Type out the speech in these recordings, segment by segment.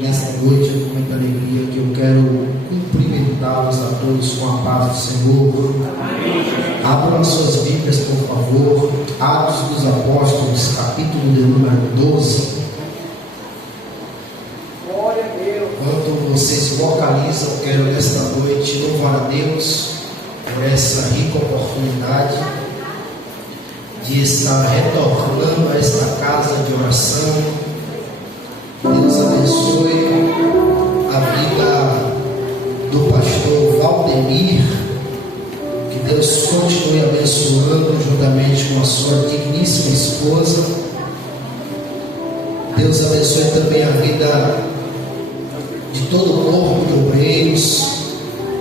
nesta noite é com muita alegria que eu quero cumprimentá-los a todos com a paz do Senhor. Abram suas Bíblias, por favor. Atos dos Apóstolos, capítulo de número 12. Glória a Deus. Enquanto vocês vocalizam, eu quero nesta noite louvar a Deus por essa rica oportunidade de estar retornando a esta casa de oração. Deus abençoe a vida do pastor Valdemir, que Deus continue abençoando juntamente com a sua digníssima esposa. Deus abençoe também a vida de todo o corpo de obreiros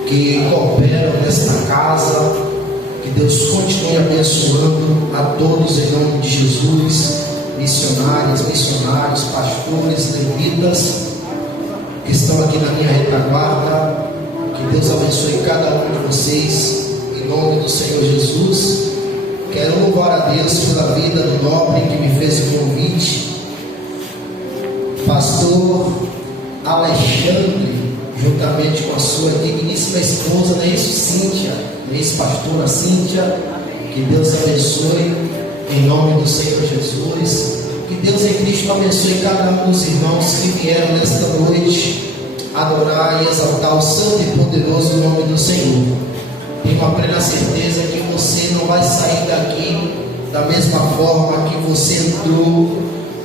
que cooperam nesta casa. Que Deus continue abençoando a todos em nome de Jesus, missionários, pastores, levitas que estão aqui na minha retaguarda. Que Deus abençoe cada um de vocês em nome do Senhor Jesus. Quero louvar a Deus pela vida do nobre que me fez o convite, pastor Alexandre, juntamente com a sua digníssima esposa, não é isso, Cíntia? Não é isso, pastora Cíntia? Que Deus abençoe em nome do Senhor Jesus. Que Deus em Cristo abençoe cada um dos irmãos que vieram nesta noite adorar e exaltar o santo e poderoso nome do Senhor. Tenho a plena certeza que você não vai sair daqui da mesma forma que você entrou,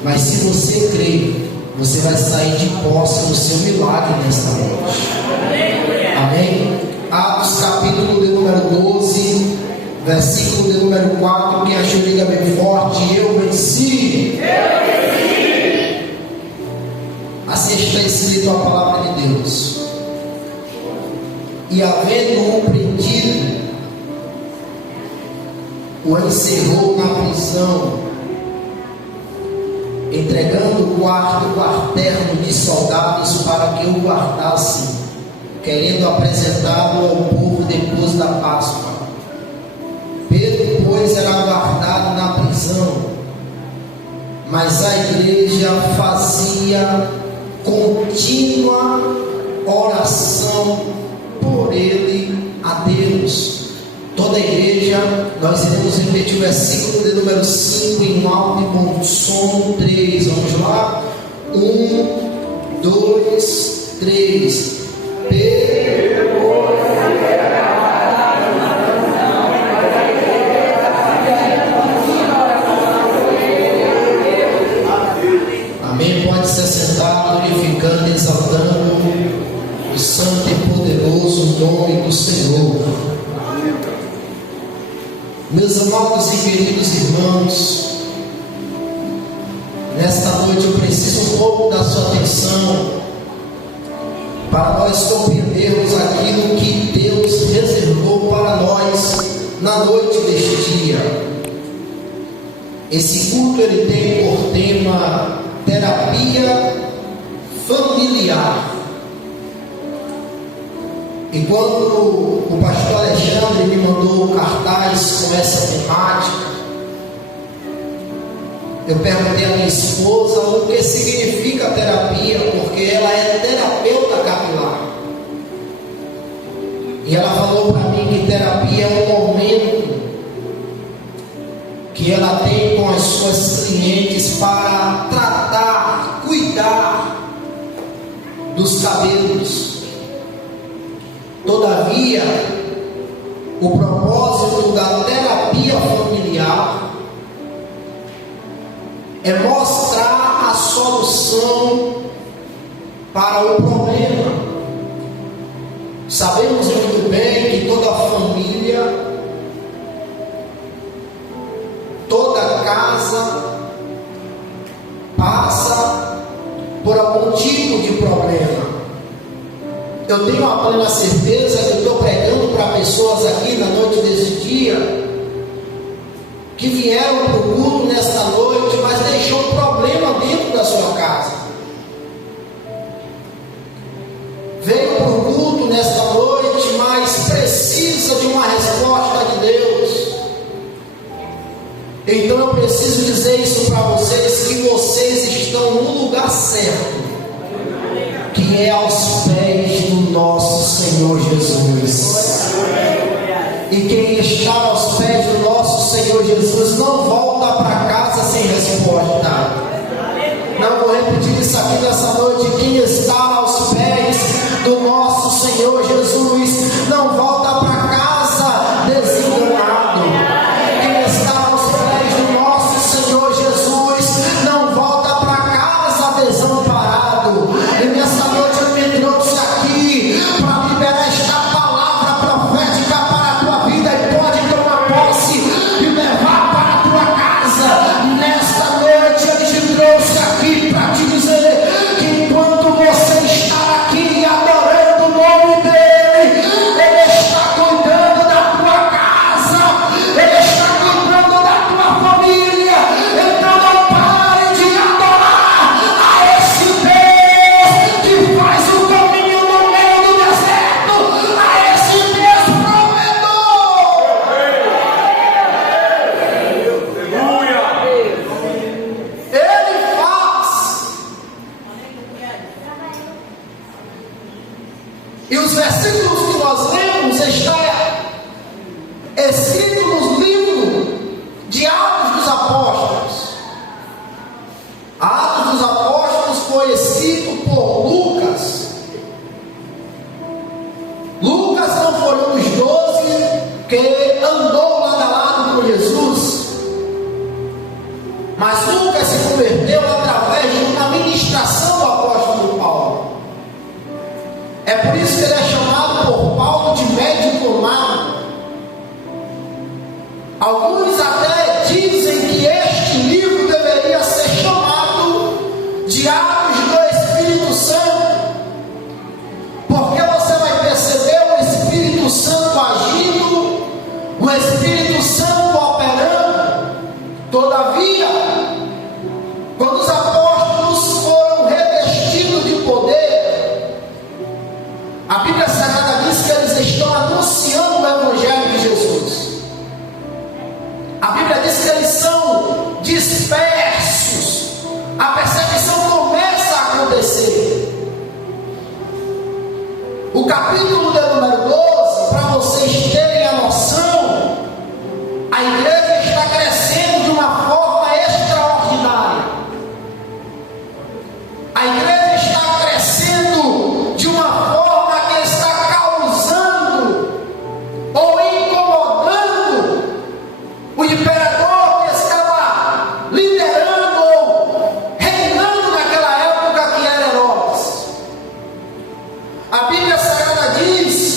mas se você crer, você vai sair de posse do seu milagre nesta noite. Amém? Atos capítulo de número 12, versículo de número 4. Quem achou, diga bem forte: eu venci. Assim está escrito a palavra de Deus. E havendo-o prendido, o encerrou na prisão, entregando o quarterno de soldados para que o guardassem, querendo apresentá-lo ao povo depois da Páscoa. Pedro, pois, era guardado na prisão, mas a igreja fazia contínua oração por ele a Deus. Toda a igreja, nós iremos repetir o versículo de número 5 em um alto e bom som. 3, vamos lá. 1, 2, 3. Amém. Pode se assentar, glorificando e exaltando o santo e poderoso nome do Senhor. Meus amados e queridos irmãos, nesta noite eu preciso um pouco da sua atenção para nós compreendermos aquilo que Deus reservou para nós na noite deste dia. Esse culto ele tem por tema terapia familiar. E quando o pastor Alexandre me mandou o cartaz com essa temática, eu perguntei à minha esposa o que significa terapia, porque ela é terapeuta capilar. E ela falou para mim que terapia é um momento que ela tem com as suas clientes para tratar, cuidar dos cabelos. Todavia, o propósito da terapia familiar é mostrar a solução para o problema. Sabemos muito bem que toda família, toda casa passa por algum tipo de problema. Eu tenho a plena certeza que eu estou pregando para pessoas aqui na noite desse dia que vieram para o culto nesta noite, mas deixou um problema dentro da sua casa. Veio para o culto nesta noite, mas precisa de uma resposta de Deus. Então eu preciso dizer isso para vocês, que vocês estão no lugar certo. é aos pés do nosso Senhor Jesus. E quem está aos pés do nosso Senhor Jesus não volta para casa sem resposta. Não vou repetir isso aqui nessa noite. Quem está aos pés do nosso Senhor Jesus não volta para casa desenganado. Quem está aos pés do nosso Senhor Jesus não volta para casa desamparado. E nessa noite eu me trouxe aqui para liberar esta palavra profética para a tua vida, e pode tomar posse e levar para a tua casa. Nesta noite eu te trouxe aqui para te dizer que enquanto você está aqui adorando o nome dele, ele está cuidando da tua casa, ele está cuidando da tua família. Então não pare de adorar a esse Deus que faz o caminho no meio do deserto, a esse Deus provedor. Ele faz. E os versículos que nós lemos está escrito no livro de Atos dos Apóstolos. Atos dos Apóstolos foi escrito por Lucas. Lucas não foi um dos 12 que andou lado a lado com Jesus, mas Lucas se converteu através de uma ministração do apóstolo Paulo. É por isso que ele é chamado por Paulo de médico humano. Alguns até dizem que este livro deveria ser chamado de Atos do Espírito Santo, porque você vai perceber o Espírito Santo agindo, o Espírito Santo operando. Todavia, quando os apóstolos foram revestidos de poder, a Bíblia Sagrada diz que eles estão anunciando o Evangelho de Jesus. A Bíblia diz que eles são dispersos. A perseguição começa a acontecer. O capítulo de número 12, para vocês terem a noção, a igreja está crescendo de uma forma extraordinária. A igreja está crescendo de uma forma que está causando ou incomodando o imperador que estava liderando ou reinando naquela época, que era Herodes. A Bíblia Sagrada diz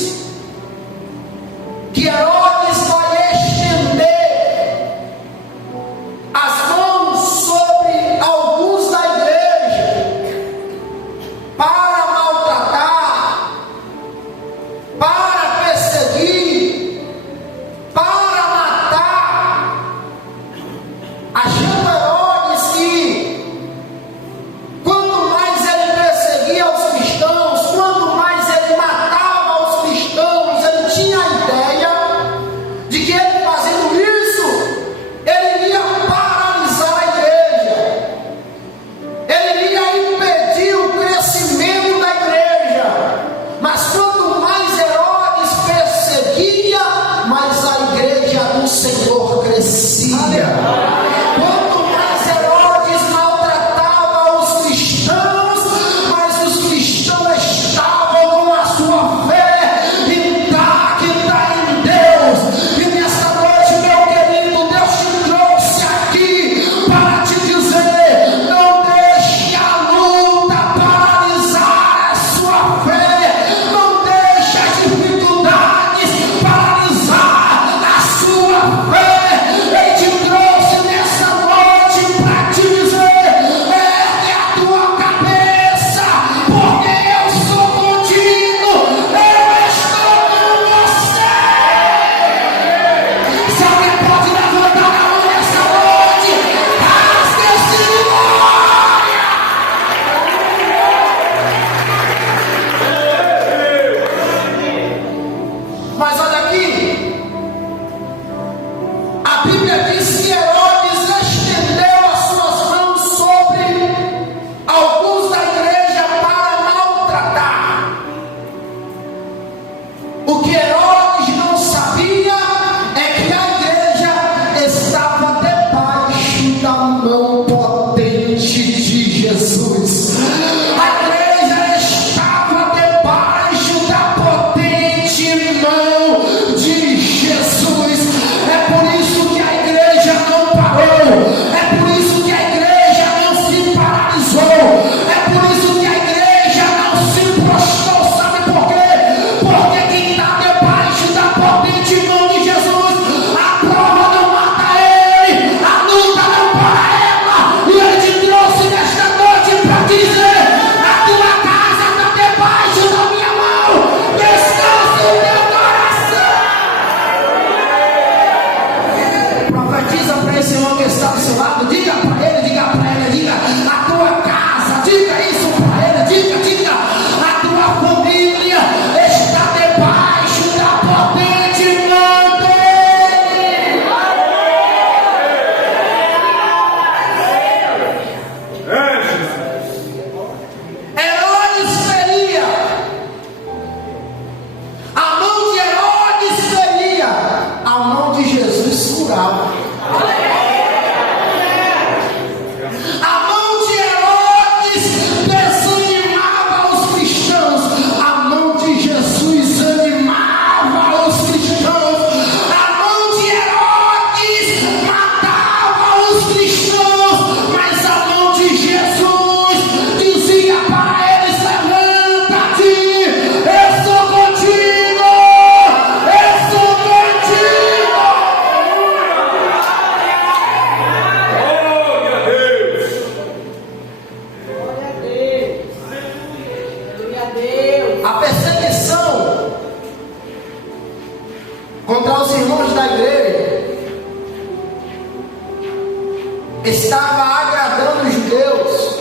estava agradando os judeus.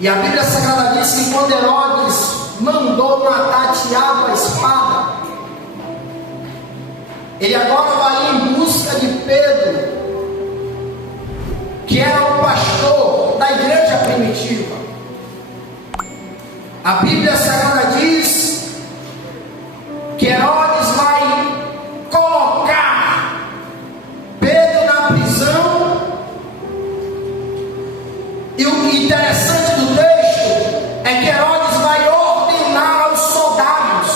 E a Bíblia Sagrada diz que quando Herodes mandou matar Tiago a espada, ele agora vai em busca de Pedro, que era o pastor da igreja primitiva. A Bíblia Sagrada diz que Herodes vai colocar Pedro na prisão. E o interessante do texto é que Herodes vai ordenar aos soldados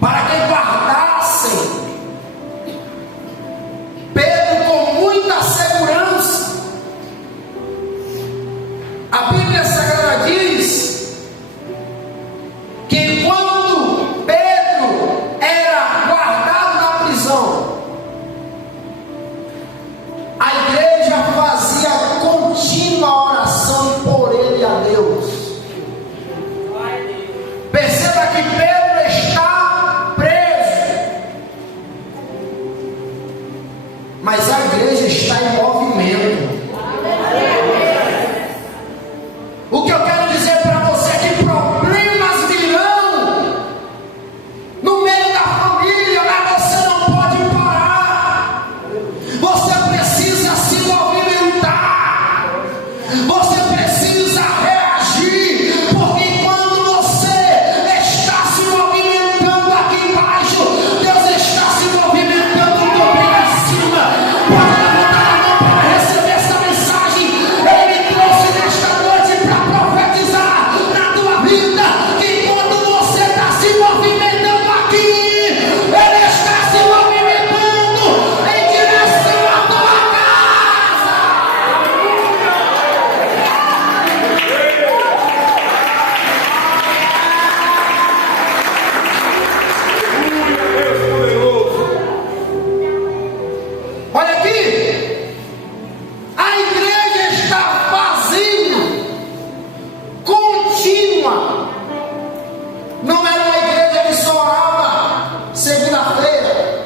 para que guardassem Pedro com muita segurança. A Bíblia Sagrada diz que quando Pedro era guardado na prisão, a igreja fazia contínua oração por ele a Deus. Perceba que Pedro está preso, mas a igreja está em movimento. O que eu quero dizer para você é que problemas virão no meio da família, mas você não pode parar. Você precisa se movimentar. Você precisa reagir, porque quando você está se movimentando aqui embaixo, Deus está se movimentando também lá em cima. Pode levantar a mão para receber essa mensagem. Ele me trouxe nesta noite para profetizar na tua vida que quando você está se movimentando aqui, Ele está se movimentando em direção à tua casa. Olha aqui, a igreja está fazendo contínua. Não era uma igreja que só orava segunda-feira,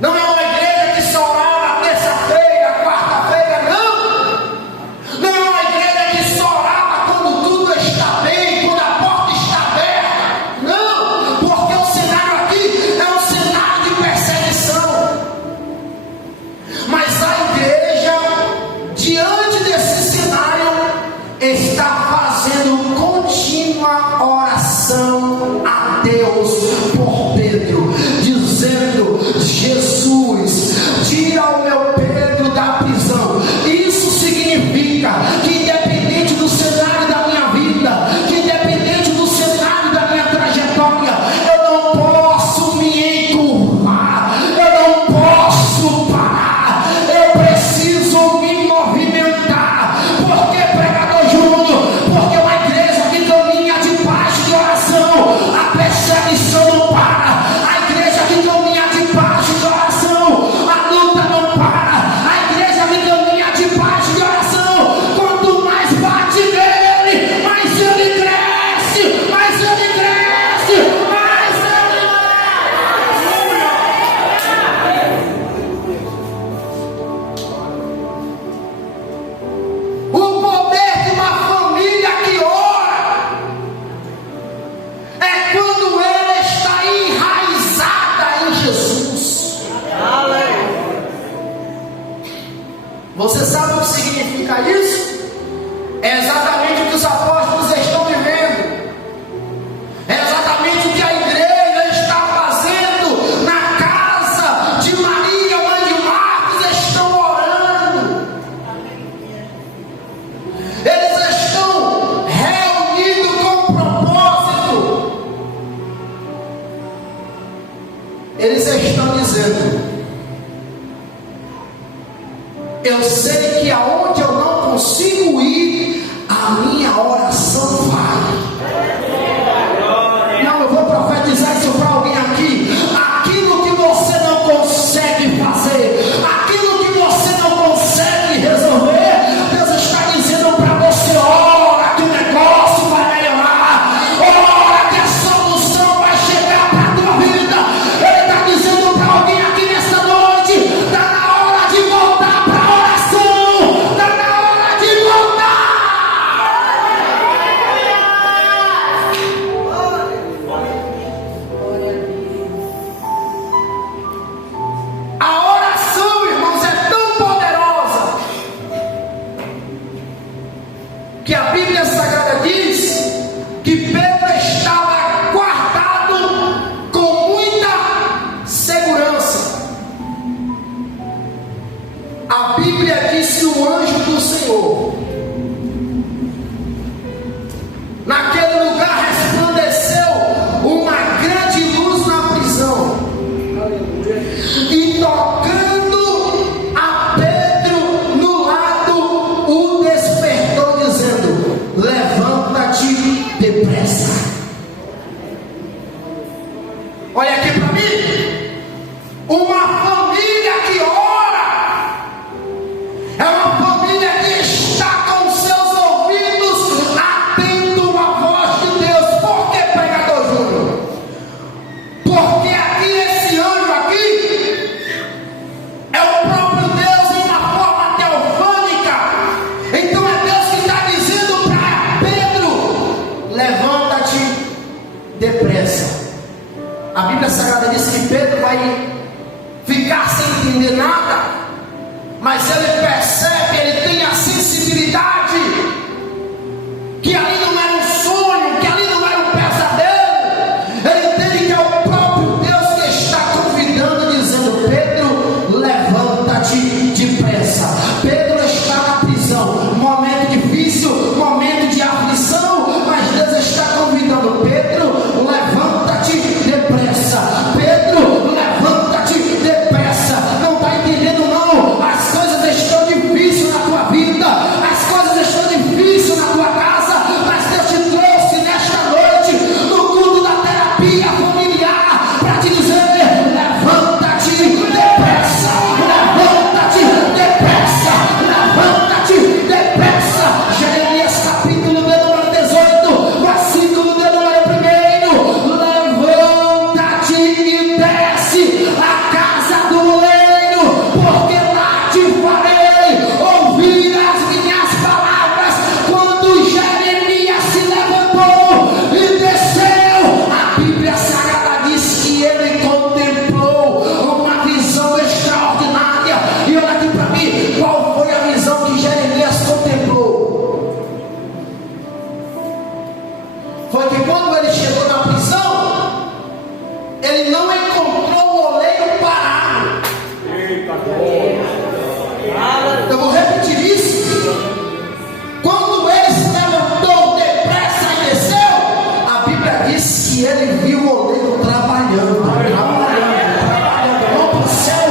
não é uma igreja que só orava terça-feira, quarta-feira, não. Não é uma igreja que só orava quando tudo está bem, quando a porta está aberta, não, porque o cenário aqui é um cenário de perseguição. Mas a igreja, diante desse cenário, está fazendo contínua oração a Deus por Pedro, dizendo: Jesus, tira o meu Pedro da prisão. Isso significa que independente do cenário da minha vida, que independente do cenário da minha trajetória, eu não posso me encurvar, eu não posso parar, eu preciso me movimentar. Por que, pregador Júnior? Porque uma igreja que caminha debaixo de oração, a perseguição não para. A igreja que caminha debaixo de oração, a luta não para. A igreja que caminha debaixo de oração, quanto mais bate nele, mais ele cresce, mais ele cresce, mais ele cresce. O poder de uma família que ora é quando ela está enraizada em Jesus. Você sabe o que significa isso? É exatamente o que os apóstolos estão vivendo. É exatamente o que a igreja está fazendo na casa de Maria, mãe de Marcos. Estão orando. Eles estão reunidos com propósito. Eles estão dizendo: eu sei que aonde eu não consigo ir, a minha oração vai. Não, eu vou profetizar isso para alguém aqui. Aquilo que você não consegue fazer, aquilo que você não consegue resolver, Deus está dizendo para você: ora que o negócio vai melhorar, ora que a solução vai chegar para a tua vida. Ele está dizendo para alguém aqui nessa noite: da que a Bíblia Sagrada diz que Pedro estava guardado com muita segurança. A Bíblia diz que o anjo do Senhor, naquele lugar, resplandeceu uma grande luz na prisão, e tocando a Pedro no lado, o despertou, dizendo: levanta-te depressa. Olha aqui para mim, uma família que ora é uma família que está com seus ouvidos atento à voz de Deus. Por que, pregador Júnior? Porque aqui, esse anjo aqui é o próprio Deus em uma forma teofânica. Então é Deus que está dizendo para Pedro: levanta-te depressa. A Bíblia Sagrada diz que Pedro vai ficar sem entender nada, mas ele percebe, ele tem a sensibilidade que ali não era um sonho, que ali não era um pesadelo. Ele entende que é o próprio Deus que está convidando, dizendo: Pedro, levanta-te depressa. Pedro está na prisão, momento difícil, momento de aflição, mas Deus está convidando: Pedro, levanta-te depressa. Pedro, levanta-te depressa. Não está entendendo não? As coisas estão difíceis na tua vida, as coisas estão difíceis na tua casa, mas Deus te trouxe nesta noite no culto da terapia familiar para te dizer: levanta-te depressa, levanta-te depressa, levanta-te depressa. Jeremias capítulo de número 18, versículo de número 1: levanta-te e desce a casa do oleiro, porque lá te farei ouvir as minhas palavras. Quando Jeremias se levantou e desceu, a Bíblia Sagrada diz que ele contemplou uma visão extraordinária. E olha aqui para mim, qual foi a visão que Jeremias contemplou? Foi que quando ele chegou na prisão, ele não encontrou o oleiro parado. Eu vou repetir isso. Quando ele se levantou depressa e desceu, a Bíblia diz que ele viu o oleiro trabalhando. Vamos para o céu,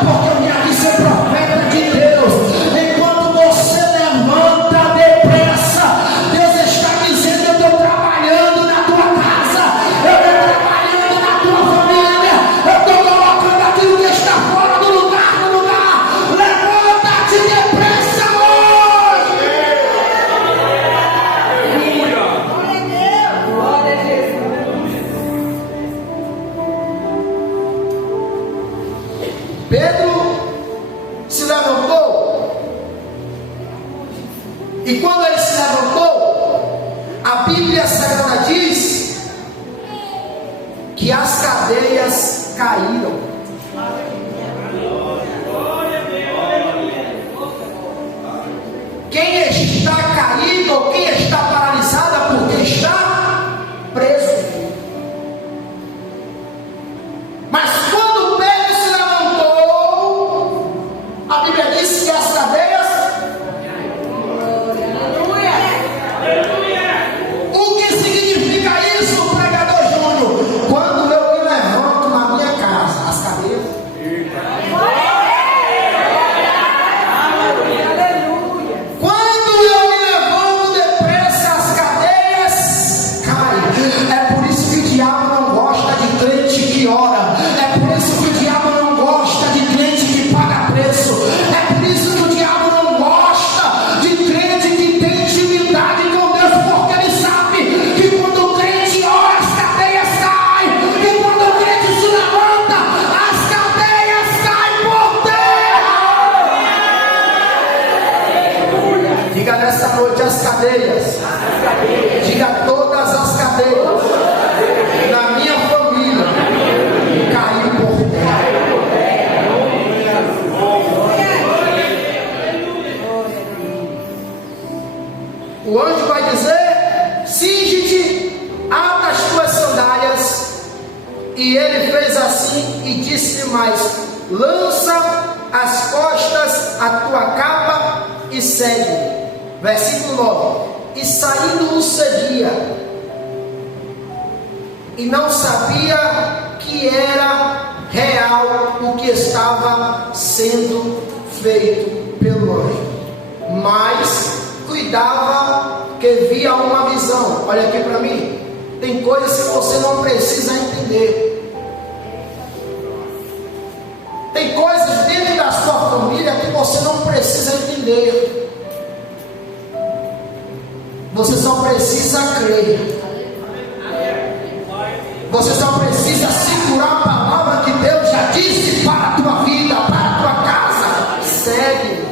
porque eu vim aqui ser profeta de Deus. Enquanto você levanta depressa, Deus está dizendo: eu estou trabalhando na tua casa, eu estou trabalhando na tua família, eu estou colocando aquilo que está fora do lugar no lugar. Levanta-te depressa hoje. Glória a Jesus. Pedro se levantou, e quando ele se levantou, a Bíblia Sagrada diz que as cadeias caíram. Quem está caído ou quem está paralisado porque está preso. Mas quando Pedro se levantou, a Bíblia diz que as cadeias. O que significa isso, pregador Júnior? Quando eu me levanto na minha casa, as cadeias. Quando eu me levanto depressa, as cadeias caem. É por isso que o diabo não gosta de crente que ora. É por isso que o diabo não gosta de crente que paga preço. É por isso que o diabo não gosta de crente que tem intimidade com Deus, porque ele sabe que quando o crente ora, as cadeias caem. E quando o crente se levanta, as cadeias caem por terra. Diga nessa noite: as cadeias. Diga: todas as cadeias na minha família caiu por terra. O anjo vai dizer: cinge-te, ata as tuas sandálias. E ele fez assim e disse mais: lança as costas a tua capa e segue. Versículo 9: e saindo o seguia, e não sabia que era real o que estava sendo feito pelo anjo, mas cuidava que via uma visão. Olha aqui para mim, tem coisas que você não precisa entender. Tem coisas dentro da sua família que você não precisa entender. Você só precisa crer. Você só precisa segurar a palavra que Deus já disse para a tua vida, para a tua casa. Segue.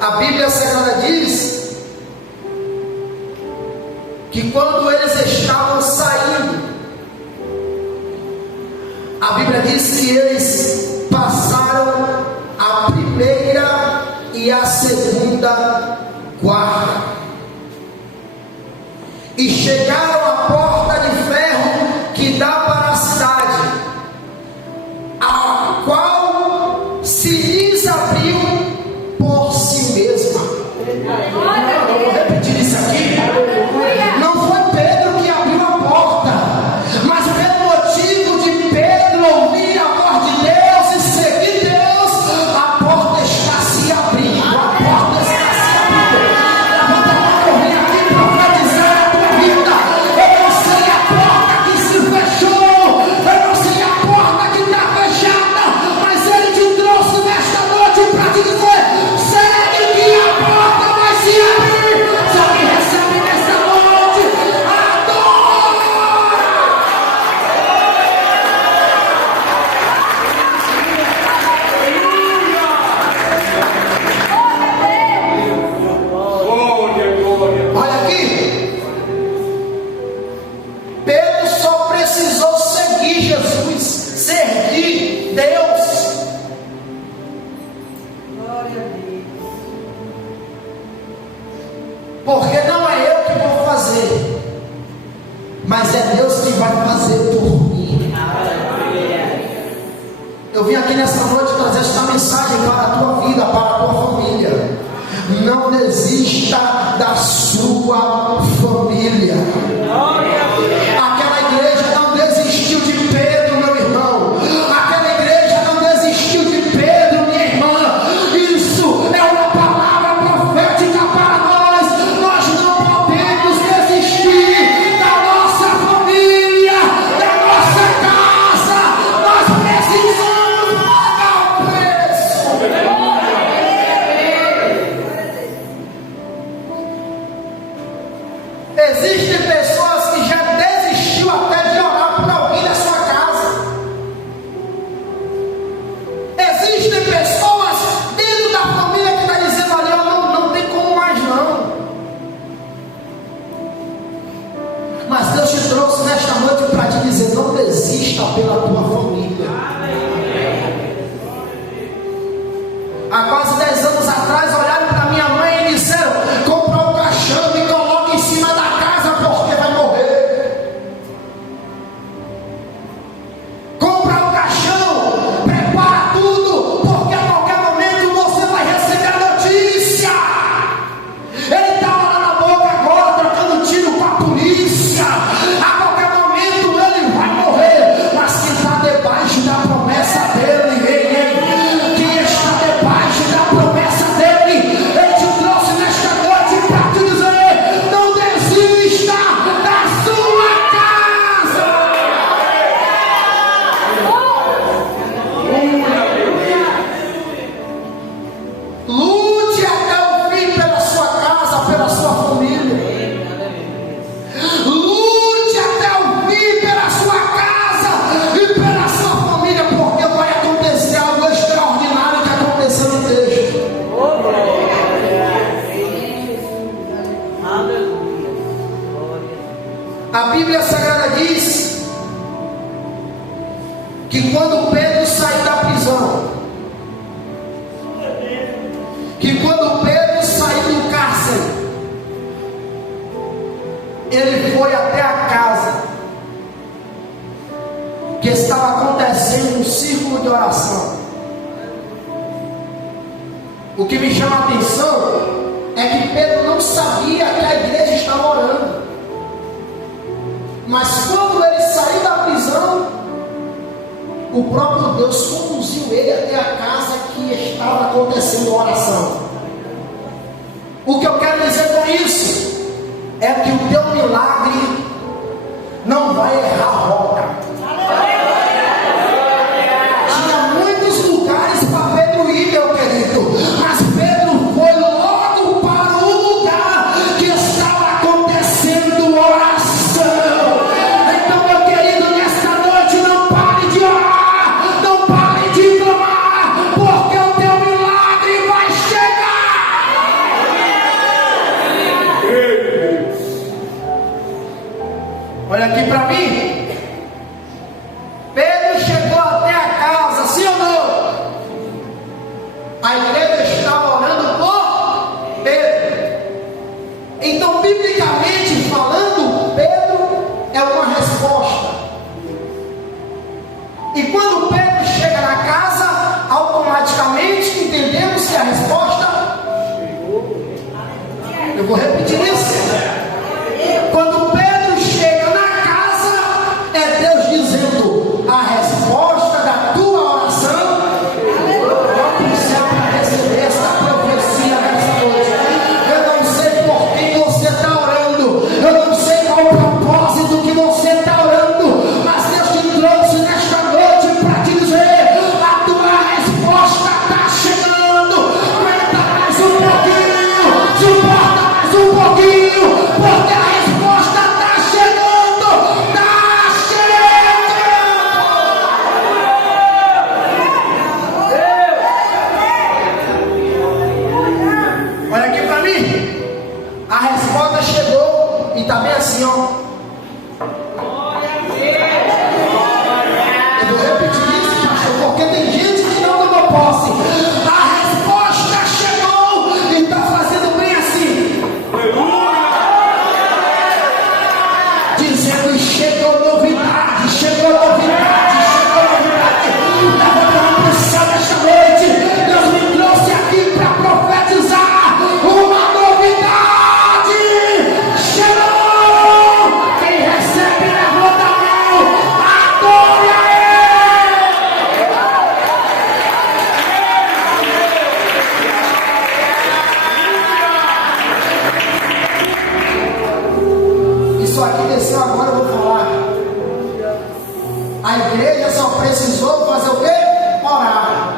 A Bíblia Sagrada diz que quando eles estavam saindo, a Bíblia diz que eles passaram a primeira e a segunda guarda, e chegaram à porta de ferro que dá para a cidade, a qual se lhes abriu por si mesma. Eu vou repetir isso aqui. Não foi Pedro que abriu a porta, mas pelo motivo de Pedro ouvir a voz de Deus e seguir Deus, a porta está se abrindo. A porta está se abrindo. Eu vim aqui profetizar a tua vida. Eu não sei a porta que se fechou, eu não sei a porta que está fechada, mas Ele te trouxe nesta noite para te dizer: segue que a porta vai se abrir. Se alguém recebe nesta noite, adora. Olha aqui, Pedro só precisou seguir Jesus, servir Deus. Porque não é eu que vou fazer, mas é Deus que vai fazer por mim. Eu vim aqui nessa noite trazer esta mensagem para a tua vida, para a tua família. Não desista da sua família. Aquela igreja não desistiu de Pedro, meu irmão. Aquela igreja não desistiu de Pedro, minha irmã. Isso é uma palavra profética para nós. Nós não podemos desistir da nossa família, da nossa casa. Nós precisamos pagar o preço. Existem pessoas que já desistiu até de orar por alguém da sua casa. Existem pessoas dentro da família que está dizendo: olha, não tem como mais não. Mas Deus te trouxe nesta noite para te dizer: não desista pela tua família. Há quase 10 anos atrás olharam para minha mãe e disseram: compra um caixão e coloca em cima da casa porque vai morrer. Compra um caixão, prepara tudo, porque a qualquer momento você vai receber a notícia. Ele está lá na boca agora trocando tiro com a polícia. A qualquer momento ele vai morrer. Mas quem está debaixo da promessa dele, quem está debaixo da promessa dele, ele te trouxe nesta noite para te dizer: não desista da sua casa. Lute até o fim pela sua casa, pela sua família. Lute até o fim pela sua casa e pela sua família, porque vai acontecer algo extraordinário que aconteceu no texto. A Bíblia Sagrada diz que quando Pedro sai da prisão, que quando Pedro saiu do cárcere, ele foi até a casa que estava acontecendo um círculo de oração. O que me chama a atenção é que Pedro não sabia que a igreja estava orando. Mas quando ele saiu da prisão, o próprio Deus conduziu ele até a casa que estava acontecendo a oração. O que eu quero dizer com isso é que o teu milagre não vai errar a rota. Tinha muitos lugares para Pedro ir, meu querido, mas Pedro foi logo para o lugar que estava acontecendo oração. Então, meu querido, nesta noite não pare de orar, não pare de clamar, porque o teu milagre vai chegar. Olha aqui para mim. Pedro chegou até a casa, sim ou não? A igreja estava orando por Pedro. Então, biblicamente falando, Pedro é uma resposta. E quando Pedro chega na casa, automaticamente entendemos que a resposta. Eu vou repetir isso. Quando Pedro chega na casa, é Deus dizendo: a resposta da tua oração. Vamos para o céu para receber essa profecia nessa noite. Eu não sei por quem você está orando, eu não sei qual o propósito que você está orando, mas Deus te trouxe nesta noite para te dizer: a tua resposta está chegando. Aguenta mais um pouquinho, suporta mais um pouquinho, porque a resposta está chegando, está chegando. Olha aqui para mim, a resposta chegou e está bem assim, ó. Eu vou repetir isso, pastor, porque tem gente que não tomou posse. A resposta chegou e está fazendo bem assim, dizendo: chegou novidade, chegou novidade, chegou novidade. Levanta para o céu nesta noite. Deus me trouxe aqui para profetizar uma novidade. Chegou. Quem recebe, levanta a mão, adore a Ele. Isso aqui desceu agora, eu vou falar. A igreja só precisou fazer o quê? Orar.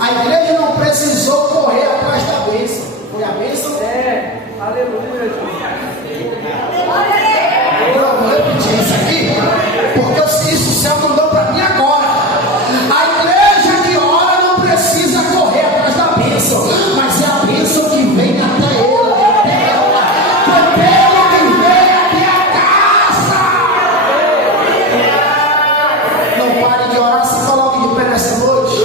A igreja não precisou correr atrás da bênção. Foi a bênção? Aleluia. Eu vou repetir isso aqui, porque isso o céu mandou para mim agora. A igreja que ora não precisa correr atrás da bênção, mas é a bênção que vem até ela, até ela. Foi Pedro que veio até a casa. Não pare de orar, se coloque de pé nessa noite.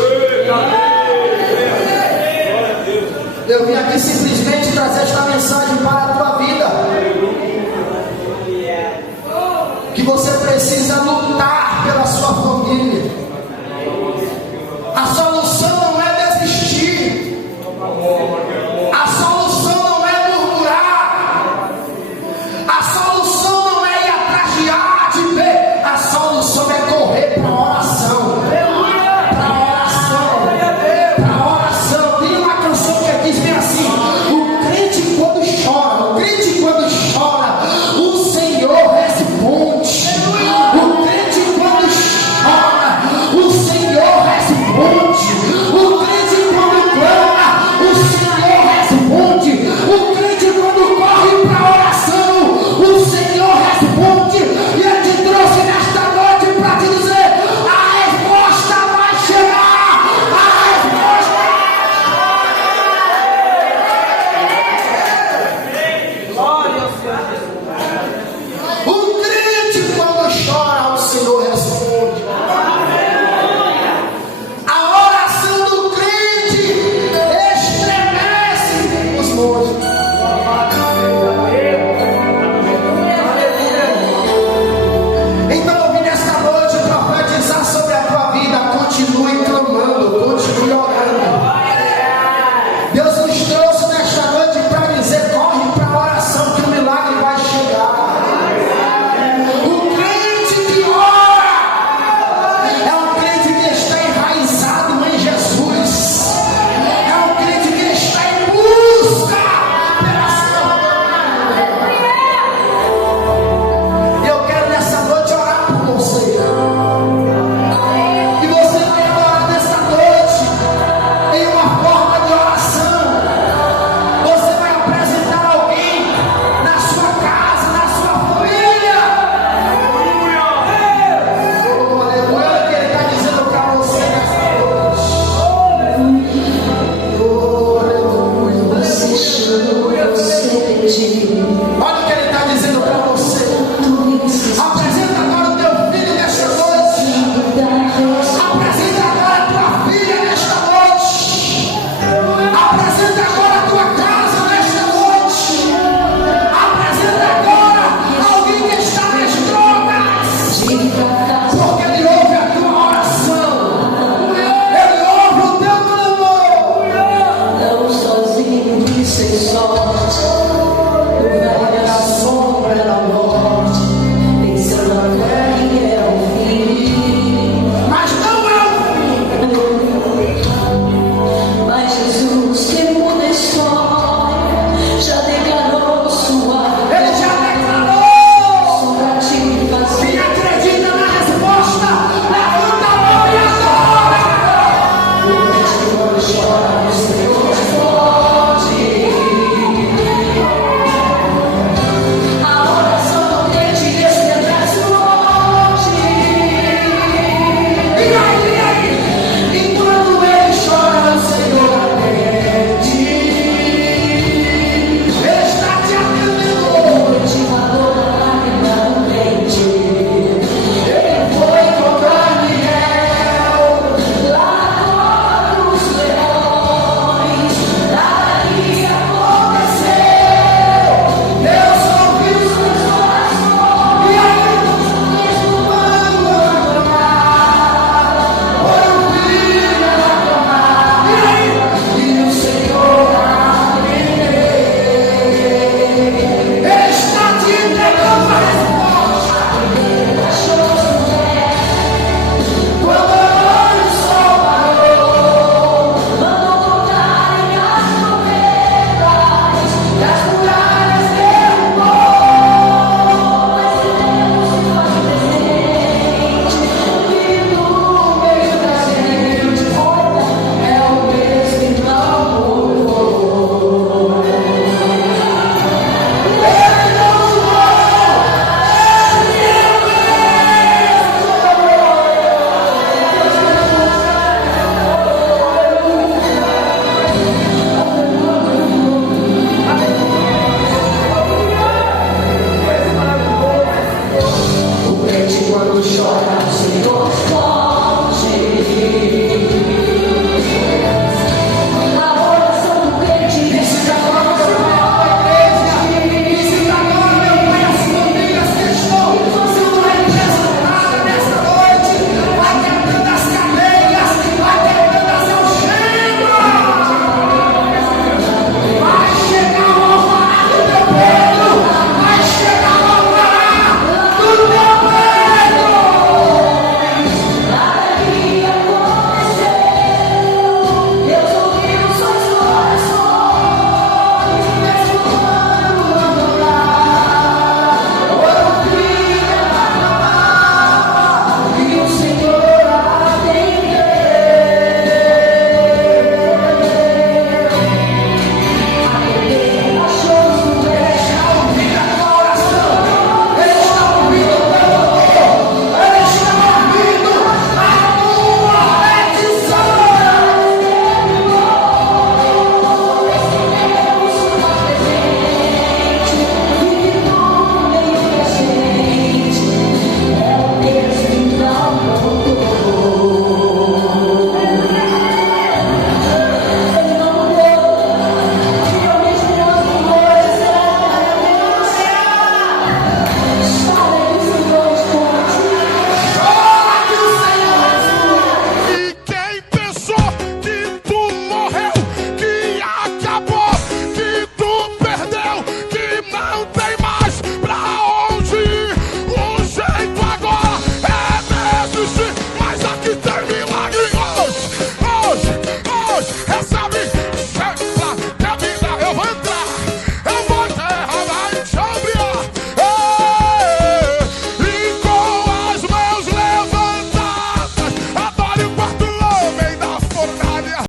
Eu vim aqui simplesmente trazer esta mensagem para a tua